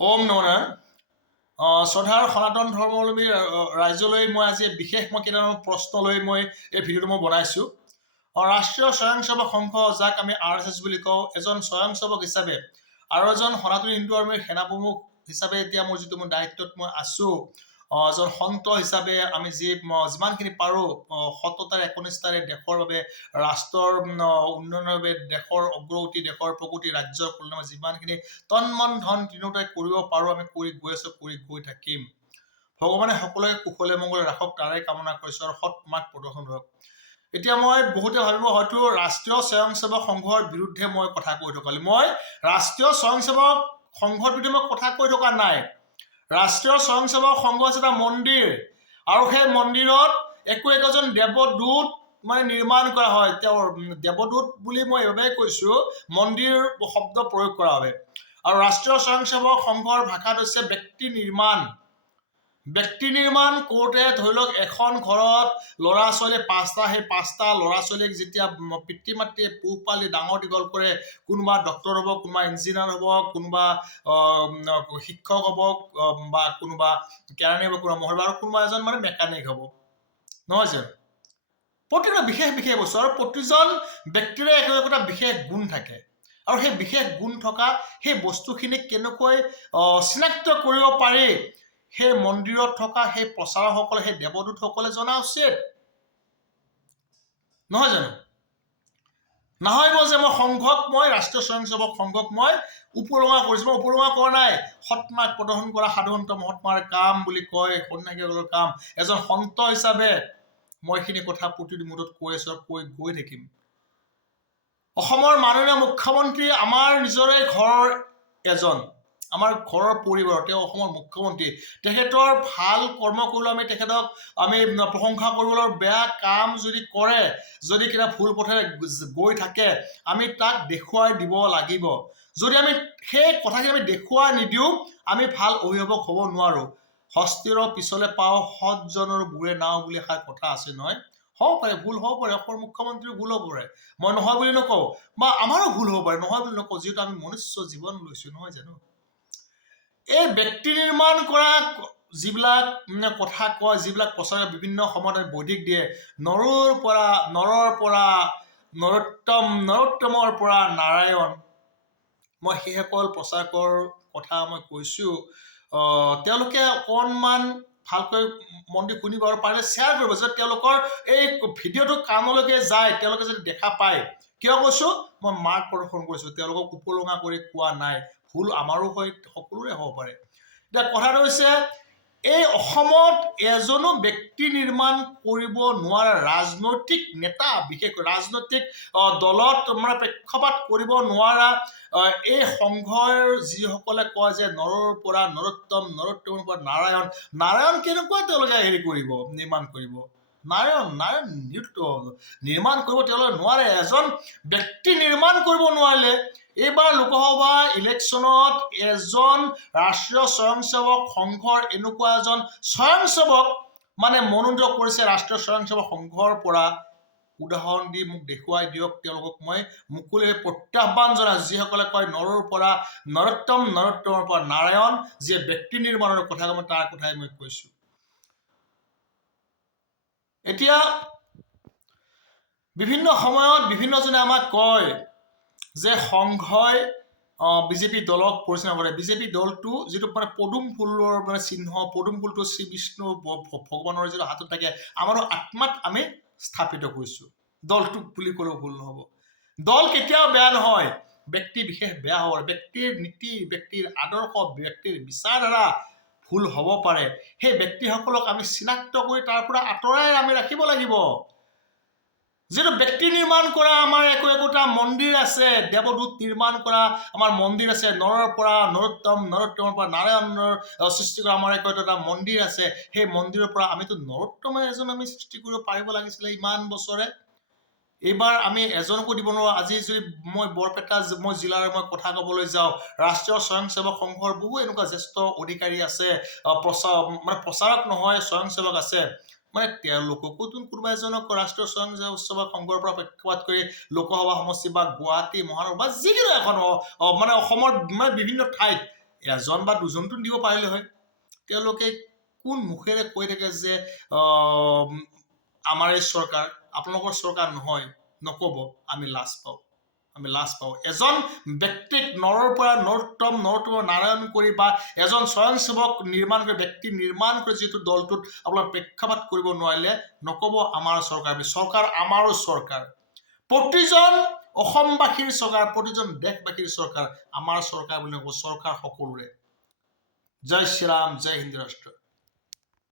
ওম নমঃ নাৰায়ণ শ্ৰদ্ধাৰ সনাতন ধৰ্মাৱলম্বী ৰাইজলৈ মই আজি বিশেষ কেইটামান প্ৰশ্ন লৈ মই এই ভিডিঅ'টো মই বনাইছোঁ। ৰাষ্ট্ৰীয় স্বয়ংসেৱক সংঘ, যাক আমি RSS বুলি কওঁ, এজন স্বয়ংসেৱক হিচাপে আৰু এজন সনাতনী হিন্দু আৰ্মীৰ সেনাপ্ৰমুখ হিচাপে এতিয়া মোৰ যিটো মোৰ দায়িত্বত মই আছোঁ, এজন সন্ত হিচাপে আমি যিমানখিনি পাৰোঁ সততাৰে একনিষ্ঠাৰে দেশৰ বাবে, ৰাষ্ট্ৰৰ উন্নয়নৰ বাবে, দেশৰ অগ্ৰগতি, দেশৰ প্ৰগতি, ৰাজ্যৰ কল্যাণ যিমানখিনি তন মন ধন তিনিওটাই কৰিব পাৰোঁ আমি কৰি গৈ আছোঁ, কৰি গৈ থাকিম। ভগৱানে সকলোকে কুশলে মংগলে ৰাখক, তাৰে কামনা কৰিছোঁ আৰু সৎ মাৰ্গ প্ৰদৰ্শন কৰক। এতিয়া মই বহুতে ভাবিব হয়তো ৰাষ্ট্ৰীয় স্বয়ংসেৱক সংঘৰ বিৰুদ্ধে মই কথা কৈ থকা। মই ৰাষ্ট্ৰীয় স্বয়ংসেৱক সংঘৰ বিৰুদ্ধে মই কথা কৈ থকা নাই। ৰাষ্ট্ৰীয় স্বয়ংসেৱক সংঘ হৈছে এটা মন্দিৰ আৰু সেই মন্দিৰত একোজন দেৱদূত নিৰ্মাণ কৰা হয়। তেওঁৰ দেৱদূত বুলি মই এইবাবেই কৈছোঁ মন্দিৰ শব্দ প্ৰয়োগ কৰা বাবে। আৰু ৰাষ্ট্ৰীয় স্বয়ংসেৱক সংঘৰ ভাষাত হৈছে ব্যক্তি নিৰ্মাণ। ব্যক্তি নিৰ্মাণ কৰোঁতে ধৰি লওক এখন ঘৰত ল'ৰা ছোৱালী 5টা, সেই 5টা ল'ৰা ছোৱালীক যেতিয়া পিতৃ মাতৃয়ে পোহপাল দি ডাঙৰ দীঘল কৰে, কোনোবা ডক্টৰ হ'ব, কোনোবা ইঞ্জিনিয়াৰ হ'ব, কোনোবা শিক্ষক হ'ব, বা কোনোবা কেৰাণী হ'ব, কোনোবা মহিলা, আৰু কোনোবা এজন মেকানিক হ'ব, নহয় জানো? প্ৰতিটো বিশেষ বিশেষ বস্তু, আৰু প্ৰতিজন ব্যক্তিৰে একোটা বিশেষ গুণ থাকে, আৰু সেই বিশেষ গুণ থকা সেই বস্তুখিনিক কেনেকৈ চিনাক্ত কৰিব পাৰি, সেই মন্দিৰত থকা সেই প্ৰচাৰকসকলে, সেই দেৱদূতসকলে জনা উচিত, নহয় জানো? নহয় যে মই সংঘক, মই ৰাষ্ট্ৰীয় স্বয়ংসেৱক সংঘক মই উপলুঙা কৰিছোঁ। মই উপলুঙা কৰা নাই। সৎমাৰ্গ প্ৰদৰ্শন কৰা সাধুসন্ত মহাত্মাৰ কাম বুলি কয়, সন্ন্যাসীসকলৰ কাম। এজন সন্ত হিচাপে মই এইখিনি কথা প্ৰতিটো মুহূৰ্তত কৈ আছোঁ আৰু কৈ গৈ থাকিম। অসমৰ মাননীয় মুখ্যমন্ত্ৰী আমাৰ নিজৰে ঘৰৰ এজন, আমাৰ ঘৰৰ পৰিবাৰ, তেওঁ অসমৰ মুখ্যমন্ত্ৰী। তেখেতৰ ভাল কৰ্ম কৰিলেও আমি তেখেতক আমি প্ৰশংসা কৰিবলৈ, বেয়া কাম যদি কৰে, যদি কিবা ভুল পথে গৈ থাকে, আমি তাক দেখুৱাই দিব লাগিব। যদি আমি সেই কথাখিনি আমি দেখুৱাই নিদিওঁ, আমি ভাল অভিভাৱক হ'ব নোৱাৰোঁ। হস্তিৰ পিছলে পাওঁ, সৎজনৰ বুৰে নাও বুলি এষাৰ কথা আছে নহয়। হ'ব পাৰে, ভুল হ'ব পাৰে, অসমৰ মুখ্যমন্ত্ৰীৰ ভুল হ'ব পাৰে, মই নহয় বুলি নকওঁ, বা আমাৰো ভুল হ'ব পাৰে, নহয় বুলি নকওঁ, যিহেতু আমি মনুষ্য জীৱন লৈছোঁ, নহয় জানো? এই ব্যক্তি নিৰ্মাণ কৰা যিবিলাক কথা কয়, যিবিলাক প্ৰচাৰ বিভিন্ন সময়ত বৈদিক দিয়ে, নৰৰ পৰা নৰোত্তমৰ পৰা নাৰায়ণ, মই সেইসকল প্ৰচাৰকৰ কথা মই কৈছোঁ। তেওঁলোকে অকণমান ভালকৈ মন দি শুনিব আৰু পাৰিলে শ্বেয়াৰ কৰিব, যাতে তেওঁলোকৰ এই ভিডিঅ'টো কামলৈকে যায়, তেওঁলোকে যদি দেখা পায়। কিয় কৈছোঁ? মই মাৰ্গ প্ৰদৰ্শন কৰিছোঁ, তেওঁলোকক উপলুঙা কৰি কোৱা নাই। ভুল আমাৰো হয়, সকলোৰে হ'ব পাৰে। এতিয়া কথাটো হৈছে, এই অসমত এজনো ব্যক্তি নিৰ্মাণ কৰিব নোৱাৰা, ৰাজনৈতিক নেতা, বিশেষকৈ ৰাজনৈতিক দলত প্ৰেক্ষপাত কৰিব নোৱাৰা এই সংঘৰ যিসকলে কয় যে নৰৰ পৰা নৰোত্তমৰ পৰা নাৰায়ণ, নাৰায়ণ কেনেকুৱা তেওঁলোকে নিৰ্মাণ কৰিব? নাৰায়ণ নিৰ্মাণ কৰিব তেওঁলোকে নোৱাৰে। এজন ব্যক্তি নিৰ্মাণ কৰিব নোৱাৰিলে, এইবাৰ লোকসভা ইলেকশ্যনত এজন ৰাষ্ট্ৰীয় স্বয়ংসেৱক সংঘৰ এনেকুৱা এজন স্বয়ংসেৱক মনোনীত কৰিছে ৰাষ্ট্ৰীয় স্বয়ংসেৱক সংঘৰ পৰা, উদাহৰণ দি মোক দেখুৱাই দিয়ক। তেওঁলোকক মই মুকলি প্ৰত্যাহ্বান জনাইছোঁ, যিসকলে কয় নৰৰ পৰা নৰোত্তমৰ পৰা নাৰায়ণ, যিয়ে ব্যক্তি নিৰ্মাণৰ কথা কয়, তাৰ কথাই মই কৈছোঁ। এতিয়া বিভিন্ন সময়ত বিভিন্নজনে আমাক কয় যে সংঘই বিজেপি দলক পৰিচালনা কৰে। বিজেপি দলটো যিটো পদুম ফুলৰ চিহ্ন, পদুম ফুলটো শ্ৰী বিষ্ণু ভগৱানৰ যিটো হাতত থাকে, আমাৰো আত্মাত আমি স্থাপিত কৰিছোঁ। দলটোক বুলি ক'লেও ভুল নহ'ব। দল কেতিয়াও বেয়া নহয়, ব্যক্তি বিশেষ বেয়া হ'ব পাৰে। ব্যক্তিৰ নীতি, ব্যক্তিৰ আদৰ্শ, ব্যক্তিৰ বিচাৰধাৰা ভুল হ'ব পাৰে। সেই ব্যক্তিসকলক আমি চিনাক্ত কৰি তাৰ পৰা আঁতৰাই আমি ৰাখিব লাগিব। যিটো ব্যক্তি নিৰ্মাণ কৰা আমাৰ একোটা মন্দিৰ আছে, দেৱদূত নিৰ্মাণ কৰা আমাৰ মন্দিৰ আছে, নৰৰ পৰা নৰোত্তমৰ পৰা নাৰায়ণৰ সৃষ্টি কৰা আমাৰ একোটা মন্দিৰ আছে। সেই মন্দিৰৰ পৰা আমিতো নৰোত্তম এজন আমি সৃষ্টি কৰিব পাৰিব লাগিছিলে ইমান বছৰে। এইবাৰ আমি এজনকো দিব নোৱাৰোঁ। আজি যদি মই বৰপেটা জিলাৰ মই কথা ক'বলৈ যাওঁ, ৰাষ্ট্ৰীয় স্বয়ংসেৱক সংঘৰ বহু এনেকুৱা জ্যেষ্ঠ অধিকাৰী আছে, প্ৰচাৰক নহয়, স্বয়ংসেৱক আছে। তেওঁলোককো কোনোবা এজনক ৰাষ্ট্ৰীয় স্বয়ংসেৱক সংঘৰ পৰা পক্ষপাত কৰি লোকসভা সমষ্টি বা গুৱাহাটী মহানগৰ বা যিকোনো এখন অসমৰ বিভিন্ন ঠাইত এজন বা দুজনটো দিব পাৰিলে হয়। তেওঁলোকে কোন মুখেৰে কৈ থাকে যে আমাৰ এই চৰকাৰ, আপোনালোকৰ চৰকাৰ নহয়, নক'ব। আমি লাজ পাওঁ, আমি লাজ পাওঁ। এজন ব্যক্তিক নৰৰ পৰা নৰোত্তম নাৰায়ণ কৰি বা এজন স্বয়ংসেৱক নিৰ্মাণ কৰি, ব্যক্তি নিৰ্মাণ কৰি যিটো দলটোত আপোনালোক প্ৰেক্ষাপাত কৰিব নোৱাৰিলে, নক'ব আমাৰ চৰকাৰ। চৰকাৰ আমাৰো চৰকাৰ, প্ৰতিজন অসমবাসীৰ চৰকাৰ, প্ৰতিজন দেশবাসীৰ চৰকাৰ, আমাৰ চৰকাৰ বুলি নক'ব, চৰকাৰ সকলোৰে। জয় শ্ৰীৰাম, জয় হিন্দ ৰাষ্ট্ৰ।